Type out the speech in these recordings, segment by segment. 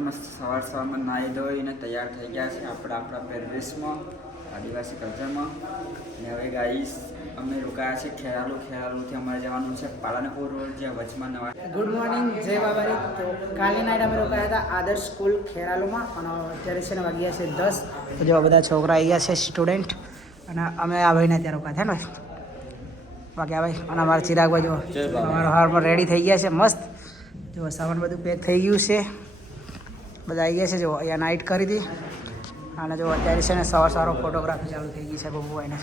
મસ્ત મસ્ત સવારમાં નાહી ધોઈને તૈયાર થઈ ગયા છે આપણા પહેરવેશમાં આદિવાસી કલ્ચરમાં. અને હવે ગાઈસ અમે રોકાયા છે ખેરાલુથી અમારે જવાનું છે પાલનપુર રોડ, જ્યાં વચમાં નવા. ગુડ મોર્નિંગ, જય બાબારી. તો કાલની નાઇટ અમે રોકાયા હતા આદર્શ સ્કૂલ ખેરાલુમાં અને અત્યારે છે ને વાગ્યા છે 10. તો જો બધા છોકરા આવી ગયા છે સ્ટુડન્ટ અને અમે આ ભાઈને ત્યાં રોકાયા છે ને બાકી આ ભાઈ અને અમારા ચિરાગભાઈ જો અમારા હારમાં રેડી થઈ ગયા છે મસ્ત. જો સામાન બધું પેક થઈ ગયું છે, બધા આવી ગયા છે. જો અહીંયા નાઇટ કરી હતી અને જો અત્યારે છે ને સવારો ફોટોગ્રાફી ચાલુ થઈ ગઈ છે બબુભાઈને.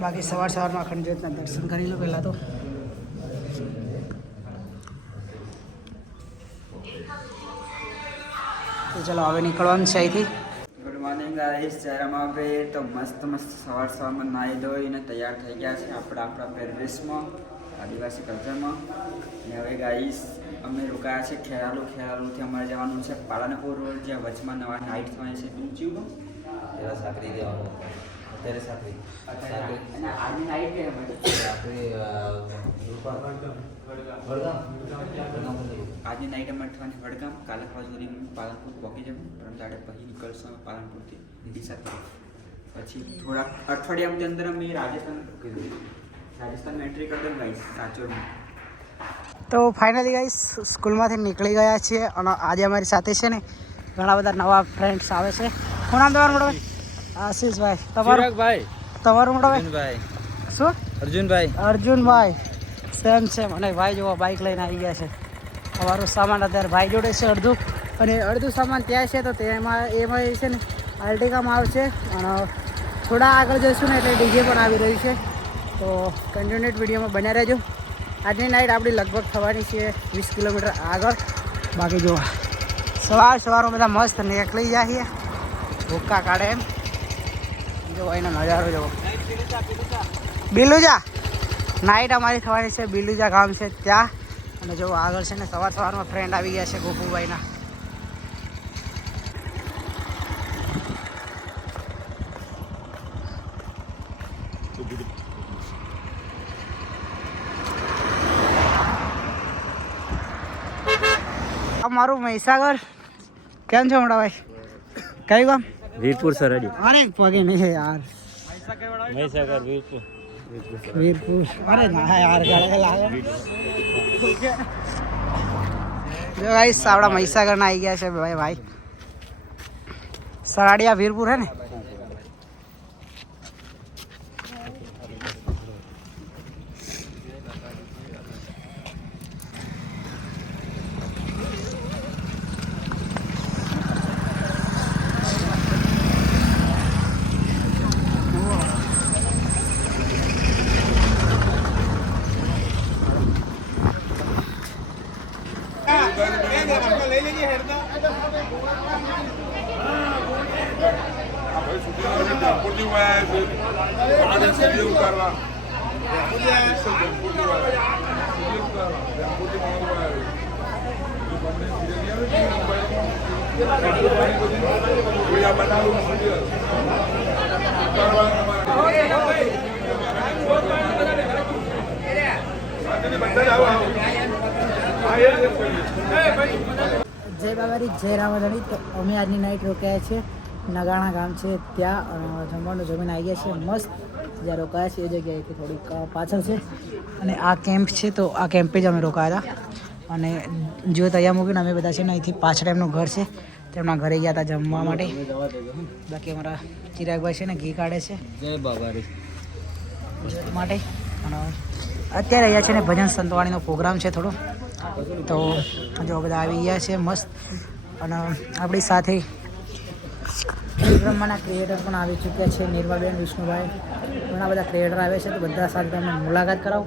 બાકી સવારમાં અખંડ જ્યોતના દર્શન કરી લો પહેલાં તો. ચલો હવે નીકળવાનું છે અહીંથી. ગુડ મોર્નિંગ ગાઈસ, જયરામાં ભાઈ. તો મસ્ત સવારમાં નાહી ધોઈને તૈયાર થઈ ગયા છે આપણા પહેરવેશમાં આદિવાસી કલ્ચરમાં. અને હવે ગાઈસ અમે રોકાયા છે ખેરાલુથી અમારે જવાનું છે પાલનપુર રોડ, જ્યાં વચમાં નવા નાઇટ થવાની છે. ઊંચી એવા સાકરી દેવાનું અત્યારે સાકરી અને આજની નાઇટ કે આજની નાઇટ અમારે થવાની વડગામ. કાલે ખાવા સુધી પાલનપુર પહોંચી જવું, પરમ દાડે પછી નીકળશું અમે પાલનપુરથી ડીસા તરફ. પછી થોડા અઠવાડિયાની અંદર અમે રાજસ્થાનમાં એન્ટ્રી કરી દઉં ગાઈસ સાચોરમાં. તો ફાઇનલી ગાઈસ સ્કૂલમાંથી નીકળી ગયા છીએ અને આજે અમારી સાથે છે ને ઘણા બધા નવા ફ્રેન્ડ્સ આવે છે. શું નામ તમારું મોટો ભાઈ? આશીષભાઈ. તમારું મોટો ભાઈ? શું? અર્જુનભાઈ. સેમ અને ભાઈ જો બાઇક લઈને આવી ગયા છે. અમારું સામાન અત્યારે ભાઈ જોડે છે અડધું, અને અડધું સામાન ત્યાં છે. તો એમાં છે ને આર્ટિકામાં આવશે અને થોડા આગળ જઈશું ને એટલે ડીજે પણ આવી રહ્યું છે. તો કન્ટિન્યુઅસ વિડીયોમાં બન્યા રહેજો. આજની નાઇટ આપણી લગભગ થવાની છે 20 કિલોમીટર આગળ. બાકી જો સવારમાં બધા મસ્ત નીકળી જાય છે, ભૂક્કા કાઢે એમ. જો એનો નજારો જુઓ. બિલુજા નાઇટ અમારી થવાની છે, બિલુજા ગામ છે ત્યાં. અને જો આગળ છે ને સવારમાં ફ્રેન્ડ આવી ગયા છે ગોપુભાઈના. મારું મહીસાગર. કેમ છે મોટા ભાઈ? કયું ગામ? વીરપુર સરડી. અરે પગે નહીં યાર. મહીસાગર વીરપુર. અરે ના યાર ગાડે લાગે. જો ગાઈસ આપણા મહીસાગરના આવી ગયા છે ભાઈ. સરાડિયા વીરપુર હે ને. જય બાબારી, જય રામાધણી. તો અમે આજની નાઇટ રોકાયા છે નગાણા ગામ છે ત્યાં. જમવાનું જમીન આવી ગયા છે મસ્ત. જ્યાં રોકાયા છે એ જગ્યાએથી થોડીક પાછળ છે અને આ કેમ્પ છે. તો આ કેમ્પે જ અમે રોકાયા હતા. અને જો તૈયાર મૂકીને અમે બધા છે ને અહીંથી પાછળ એમનું ઘર છે, તેમના ઘરે ગયા હતા જમવા માટે. બાકી અમારા ચિરાગભાઈ છે ને ઘી કાઢે છે જય બાબારી માટે. અને અત્યારે અહીંયા છે ને ભજન સંતવાણીનો પ્રોગ્રામ છે થોડો. તો જો બધા આવી ગયા છે મસ્ત. અને આપણી સાથે બ્રહ્માના ક્રિએટર પણ આવી ચૂક્યા છે, નિર્મલબેન, વિષ્ણુભાઈ. ઘણા બધા ક્રિએટર આવે છે. તો બધા સાથે તમને મુલાકાત કરાવો.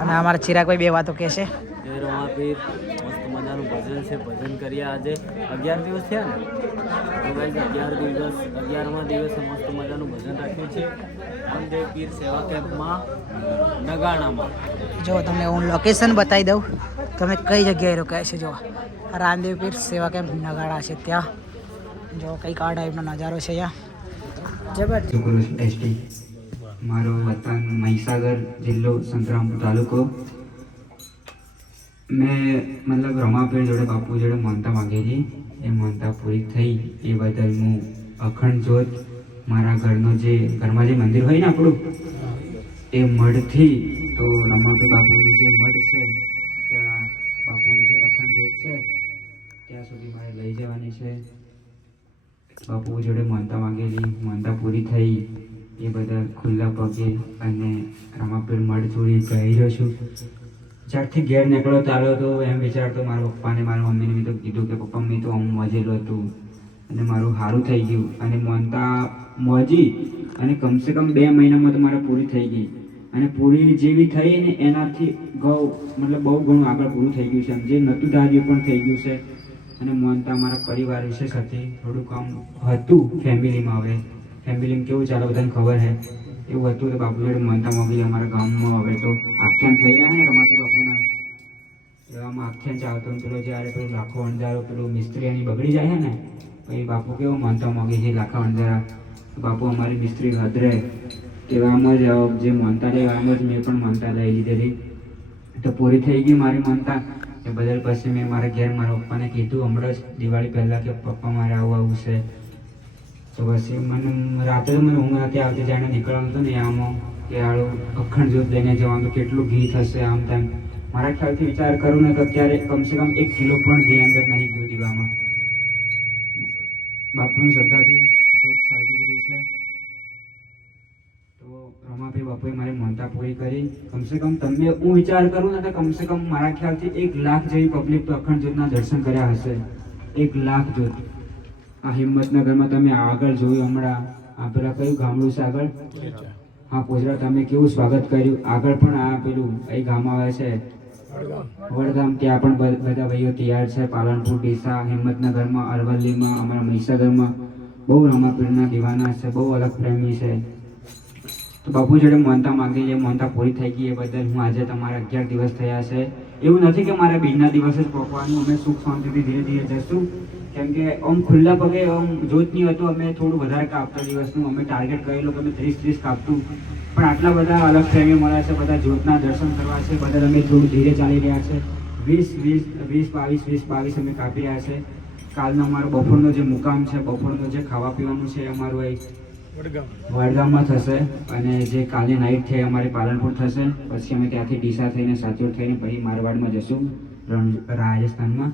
અને અમારા ચિરાગભાઈ બે વાતો કહે છે. જય રમાપીર. મસ્ત મજાનું ભજન છે, ભજન કરીએ. આજે 11 દિવસ થયા ને, તો ગાઈસ 11મા દિવસે મસ્ત મજાનું ભજન રાખ્યું છે રામદેવ પીર સેવા કેમ્પમાં નગાણામાં. જો તમને હું લોકેશન બતાવી દઉં, તમે કઈ જગ્યાએ રોકાય છે. જો રામદેવ પીર સેવા કેમ્પ નગાડા છે ત્યાં. જો કંઈક આ ટાઈપનો નજારો છે અહીંયા જબરદસ્ત. મારો વતન મહીસાગર, જિલ્લો સંતરામપુર તાલુકો. મેં મતલબ રમાપીર જોડે બાપુ જોડે માનતા માગેલી, એ માનતા પૂરી થઈ એ બદલ હું અખંડ જ્યોત મારા ઘરમાં જે મંદિર હોય ને આપણું એ મઢથી તો રમાપીર બાપુનું જે મઢ છે ત્યાં બાપુની જે અખંડ જ્યોત છે ત્યાં સુધી મારે લઈ જવાની છે. બાપુ જોડે માનતા માગેલી, માનતા પૂરી થઈ એ બદલ ખુલ્લા પગે અને રમાપીર મઢ જોડી જઈ રહ્યો છું. જ્યારથી ઘેર નીકળ્યો ચાલ્યો તો એમ વિચારતો મારા પપ્પાને મારા મમ્મીને મેં તો કીધું કે પપ્પા મેં તો હું મજેલું હતું અને મારું સારું થઈ ગયું અને માનતા મજી અને કમસે કમ 2 મહિનામાં તો મારે પૂરી થઈ ગઈ અને પૂરી જેવી થઈ ને એનાથી મતલબ બહુ ઘણું આગળ પૂરું થઈ ગયું છે. જે નહોતું ધાર્યું પણ થઈ ગયું છે. અને માનતા મારા પરિવાર વિશે સાથે થોડું કામ હતું ફેમિલીમાં. હવે ફેમિલીમાં કેવું ચાલે બધાને ખબર છે. એવું હતું કે બાપુ જોડે માનતા માગી અમારા ગામમાં હવે તો આખ્યાન થઈ રહ્યા ને રમાપીર બાપુના, એવામાં આખ્યાન ચાલતો ને પેલો જ્યારે પેલું લાખો અણધારો પેલું મિસ્ત્રી એની બગડી જાય છે ને પછી બાપુ કેવો માનતા માગી છે લાખા અણધારા, બાપુ અમારી મિસ્ત્રી હદરે એવામાં જ જે માનતા રહે એવામાં જ મેં પણ માનતા લઈ લીધેલી. તો પૂરી થઈ ગઈ મારી માનતા. એ બદલ પછી મેં મારા ઘેર મારા પપ્પાને કીધું હમણાં જ દિવાળી પહેલાં કે પપ્પા મારે આવું છે. તો પછી મને રાત્રે મને ઊંઘ નથી આવતી, જાણે નીકળવાનું હતું ને આમાં કે આળું અખંડ જ્યોત લઈને જવાનું કેટલું ઘી થશે આમ તેમ. મારા ખ્યાલથી વિચાર કરું ને તો અત્યારે કમસે કમ 1 કિલો પણ ઘી અંદર નહીં ગયું દીવામાં. બાપુની શ્રદ્ધાથી જ્યોત સળગી જ રહી છે. તો રમાપીર બાપુએ મારી માનતા પૂરી કરી. કમસે કમ તમે હું વિચાર કરું ને તો કમસે કમ મારા ખ્યાલથી 1 લાખ જેવી પબ્લિક તો અખંડ જ્યોતના દર્શન કર્યા હશે. 1 લાખ જ્યોત. આ હિંમતનગરમાં તમે આગળ જોયું હમણાં આ પેલા કયું ગામડું છે આગળ? હા પોજરા. તમે કેવું સ્વાગત કર્યું. આગળ પણ આ પેલું અહીં ગામ આવે છે વડગામ, ત્યાં પણ બધા ભાઈઓ તૈયાર છે. પાલનપુર, ડીસા, હિંમતનગરમાં, અરવલ્લીમાં, અમારા મહીસાગરમાં બહુ રમાપીરના દીવાના છે, બહુ અલગ પ્રેમી છે. તો બાપુ જોડે માનતા માગી લે, માનતા પૂરી થઈ ગઈ એ બદલ હું આજે તમારા 11 દિવસ થયા છે. એવું નથી કે મારે બીજના દિવસે જ પહોંચવાનું, અમે સુખ શાંતિથી ધીરે ધીરે જશું. કેમ કે આમ ખુલ્લા પગે આમ જોત નહીં હતું, અમે થોડું વધારે કાપતા દિવસનું અમે ટાર્ગેટ કરેલું કે અમે 30 કાપતું. પણ આટલા બધા અલગ પ્રેમી મળ્યા છે, બધા જ્યોતના દર્શન કરવા છે, બધા અમે થોડું ધીરે ચાલી રહ્યા છે. 20-22 અમે કાપી રહ્યા છે. કાલનો અમારો બપોરનો જે મુકામ છે, બપોરનો જે ખાવા પીવાનું છે અમારું અહીં વડગામમાં થશે અને જે કાલે નાઇટ થઈ અમારી પાલનપુર થશે. પછી અમે ત્યાંથી ડીસા થઈને સાચોર થઈને પછી મારવાડમાં જશું રાજસ્થાનમાં.